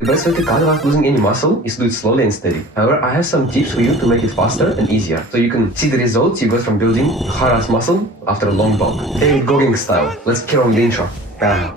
The best way to cut without losing any muscle is to do it slowly and steady. However, I have some tips for you to make it faster and easier, so you can see the results you got from building hard-ass muscle after a long bulk. David Goggins style. Let's get on the intro. Bam.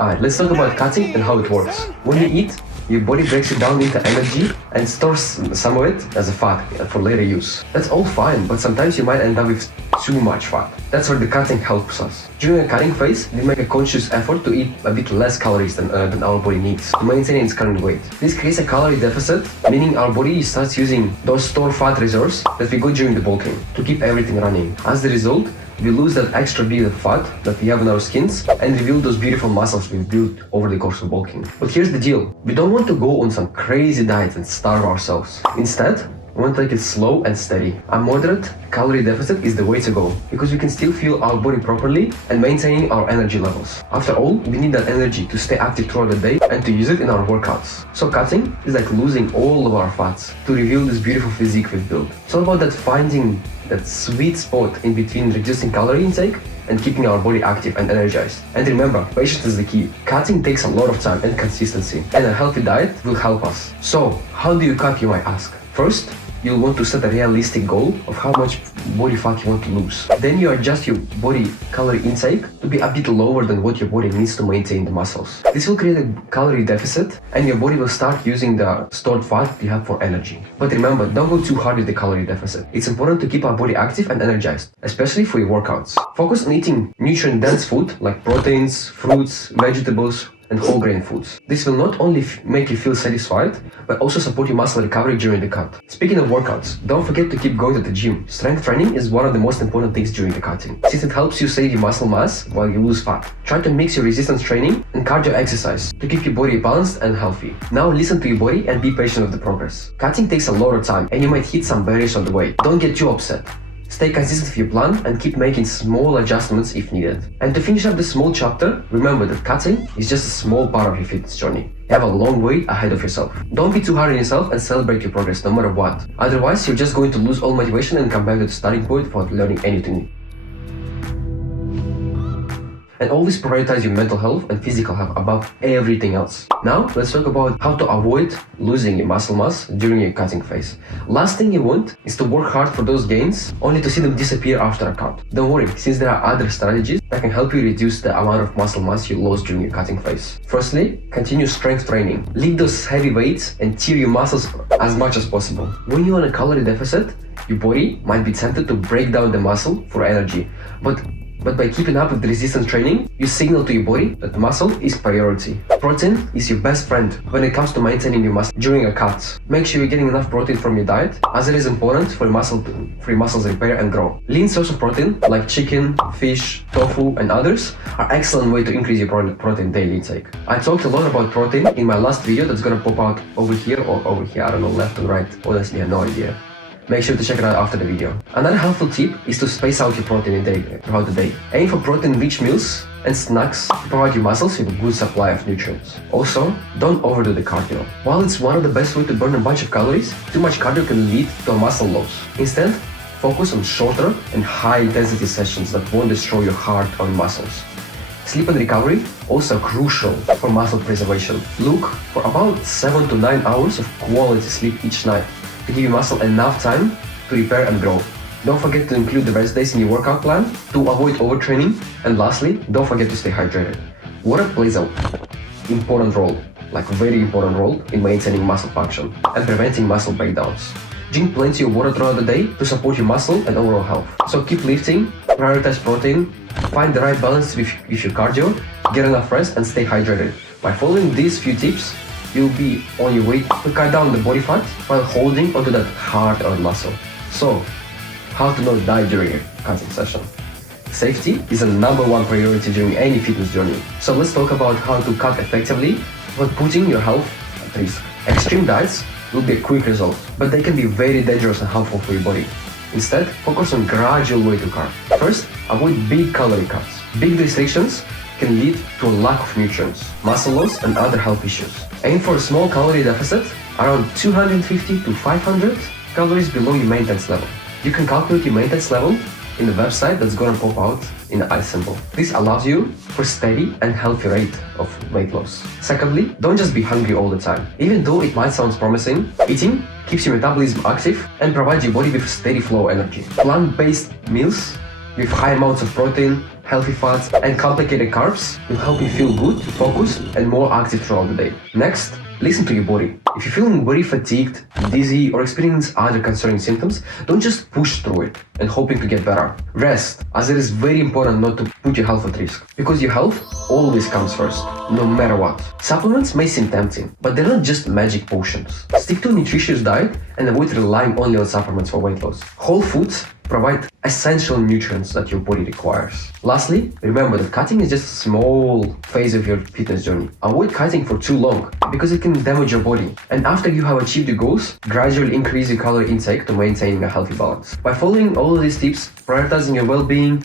Alright, let's talk about cutting and how it works. When you eat, your body breaks it down into energy and stores some of it as a fat for later use. That's all fine, but sometimes you might end up with too much fat. That's where the cutting helps us. During a cutting phase, we make a conscious effort to eat a bit less calories than our body needs to maintain its current weight. This creates a calorie deficit, meaning our body starts using those stored fat reserves that we got during the bulking to keep everything running. As the result, we lose that extra bit of fat that we have in our skins and reveal those beautiful muscles we've built over the course of bulking. But here's the deal. We don't want to go on some crazy diet and starve ourselves. Instead, we want to take it slow and steady. A moderate calorie deficit is the way to go, because we can still fuel our body properly and maintaining our energy levels. After all, we need that energy to stay active throughout the day and to use it in our workouts. So cutting is like losing all of our fats to reveal this beautiful physique we've built. It's all about that finding that sweet spot in between reducing calorie intake and keeping our body active and energized. And remember, patience is the key. Cutting takes a lot of time and consistency, and a healthy diet will help us. So, how do you cut, you might ask? First, you'll want to set a realistic goal of how much body fat you want to lose. Then you adjust your body calorie intake to be a bit lower than what your body needs to maintain the muscles. This will create a calorie deficit and your body will start using the stored fat you have for energy. But remember, don't go too hard with the calorie deficit. It's important to keep our body active and energized, especially for your workouts. Focus on eating nutrient-dense food like proteins, fruits, vegetables, and whole grain foods. This will not only make you feel satisfied, but also support your muscle recovery during the cut. Speaking of workouts, don't forget to keep going to the gym. Strength training is one of the most important things during the cutting, since it helps you save your muscle mass while you lose fat. Try to mix your resistance training and cardio exercise to keep your body balanced and healthy. Now listen to your body and be patient with the progress. Cutting takes a lot of time and you might hit some barriers on the way. Don't get too upset. Stay consistent with your plan and keep making small adjustments if needed. And to finish up this small chapter, remember that cutting is just a small part of your fitness journey. You have a long way ahead of yourself. Don't be too hard on yourself and celebrate your progress no matter what. Otherwise, you're just going to lose all motivation and come back to the starting point without learning anything new. And always prioritize your mental health and physical health above everything else. Now, let's talk about how to avoid losing your muscle mass during your cutting phase. Last thing you want is to work hard for those gains only to see them disappear after a cut. Don't worry, since there are other strategies that can help you reduce the amount of muscle mass you lost during your cutting phase. Firstly, continue strength training. Lift those heavy weights and tear your muscles as much as possible. When you're on a calorie deficit, your body might be tempted to break down the muscle for energy, but by keeping up with the resistance training, you signal to your body that muscle is priority. Protein is your best friend when it comes to maintaining your muscle during a cut. Make sure you're getting enough protein from your diet, as it is important for your muscles repair and grow. Lean source of protein like chicken, fish, tofu and others are excellent way to increase your protein daily intake. I talked a lot about protein in my last video that's gonna pop out over here or over here, I don't know, left and right, honestly I have no idea. Make sure to check it out after the video. Another helpful tip is to space out your protein intake throughout the day. Aim for protein-rich meals and snacks to provide your muscles with a good supply of nutrients. Also, don't overdo the cardio. While it's one of the best ways to burn a bunch of calories, too much cardio can lead to a muscle loss. Instead, focus on shorter and high-intensity sessions that won't destroy your heart or muscles. Sleep and recovery also crucial for muscle preservation. Look for about 7 to 9 hours of quality sleep each night to give your muscle enough time to repair and grow. Don't forget to include the rest days in your workout plan to avoid overtraining. And lastly, don't forget to stay hydrated. Water plays an important role, like very important role, in maintaining muscle function and preventing muscle breakdowns. Drink plenty of water throughout the day to support your muscle and overall health. So keep lifting, prioritize protein, find the right balance with your cardio, get enough rest and stay hydrated. By following these few tips, you'll be on your way to cut down the body fat while holding onto that hard-earned muscle. So, how to not die during a cutting session? Safety is a #1 priority during any fitness journey. So let's talk about how to cut effectively without putting your health at risk. Extreme diets will be a quick result, but they can be very dangerous and harmful for your body. Instead, focus on gradual way to cut. First, avoid big calorie cuts. Big restrictions can lead to a lack of nutrients, muscle loss and other health issues. Aim for a small calorie deficit, around 250 to 500 calories below your maintenance level. You can calculate your maintenance level in the website that's gonna pop out in the eye symbol. This allows you for steady and healthy rate of weight loss. Secondly, don't just be hungry all the time. Even though it might sound promising, eating keeps your metabolism active and provides your body with steady flow of energy. Plant-based meals with high amounts of protein, healthy fats, and complicated carbs will help you feel good, focused, and more active throughout the day. Next, listen to your body. If you're feeling very fatigued, dizzy, or experience other concerning symptoms, don't just push through it and hoping to get better. Rest, as it is very important not to put your health at risk, because your health always comes first, no matter what. Supplements may seem tempting, but they're not just magic potions. Stick to a nutritious diet and avoid relying only on supplements for weight loss. Whole foods provide essential nutrients that your body requires. Lastly, remember that cutting is just a small phase of your fitness journey. Avoid cutting for too long because it can damage your body. And after you have achieved your goals, gradually increase your calorie intake to maintaining a healthy balance. By following all of these tips, prioritizing your well-being,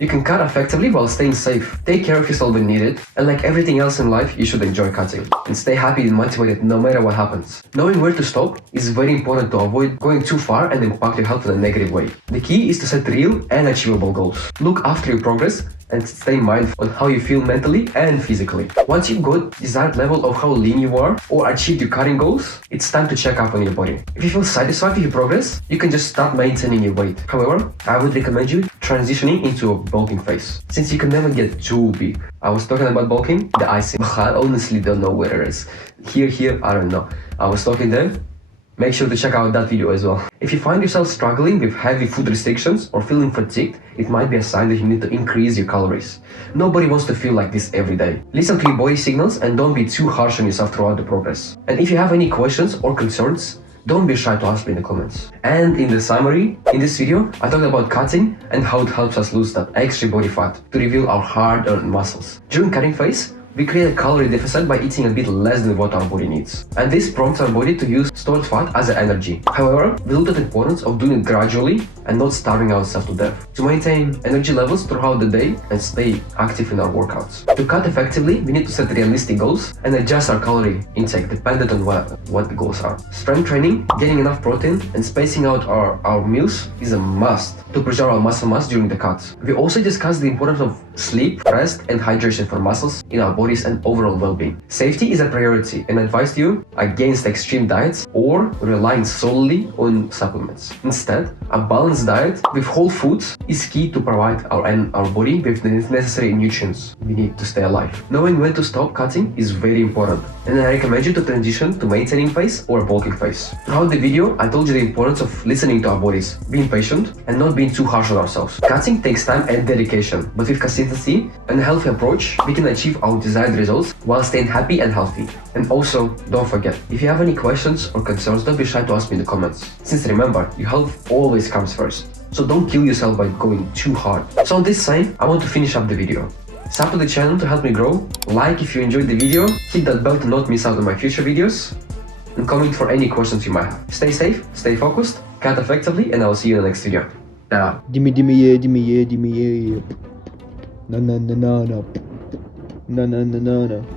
you can cut effectively while staying safe. Take care of yourself when needed, and like everything else in life, you should enjoy cutting. And stay happy and motivated no matter what happens. Knowing where to stop is very important to avoid going too far and impact your health in a negative way. The key is to set real and achievable goals. Look after your progress and stay mindful on how you feel mentally and physically. Once you've got desired level of how lean you are or achieved your cutting goals, it's time to check up on your body. If you feel satisfied with your progress, you can just start maintaining your weight. However, I would recommend you transitioning into a bulking phase, since you can never get too big. I was talking about bulking, the icing. I honestly don't know where it is. Here, I don't know. I was talking there. Make sure to check out that video as well. If you find yourself struggling with heavy food restrictions or feeling fatigued, it might be a sign that you need to increase your calories. Nobody wants to feel like this every day. Listen to your body signals and don't be too harsh on yourself throughout the progress. And if you have any questions or concerns, don't be shy to ask me in the comments. And in the summary, in this video, I talked about cutting and how it helps us lose that extra body fat to reveal our hard-earned muscles. During cutting phase, we create a calorie deficit by eating a bit less than what our body needs. And this prompts our body to use stored fat as energy. However, we looked at the importance of doing it gradually and not starving ourselves to death, to maintain energy levels throughout the day and stay active in our workouts. To cut effectively, we need to set realistic goals and adjust our calorie intake dependent on what the goals are. Strength training, getting enough protein, and spacing out our meals is a must to preserve our muscle mass during the cut. We also discussed the importance of sleep, rest, and hydration for muscles in our bodies and overall well-being. Safety is a priority and advised you against extreme diets or relying solely on supplements. Instead, a balanced diet with whole foods is key to provide our body with the necessary nutrients we need to stay alive. Knowing when to stop cutting is very important, and I recommend you to transition to maintaining phase or bulking phase. Throughout the video, I told you the importance of listening to our bodies, being patient, and not being too harsh on ourselves. Cutting takes time and dedication, but with consistency and a healthy approach, we can achieve our desired results while staying happy and healthy. And also, don't forget, if you have any questions or concerns, don't be shy to ask me in the comments. Since remember, your health always comes first. So don't kill yourself by going too hard. So on this side, I want to finish up the video. Sub to the channel to help me grow, like if you enjoyed the video, hit that bell to not miss out on my future videos, and comment for any questions you might have. Stay safe, stay focused, cut effectively, and I will see you in the next video. Dimi, Dimi, yeah. Na.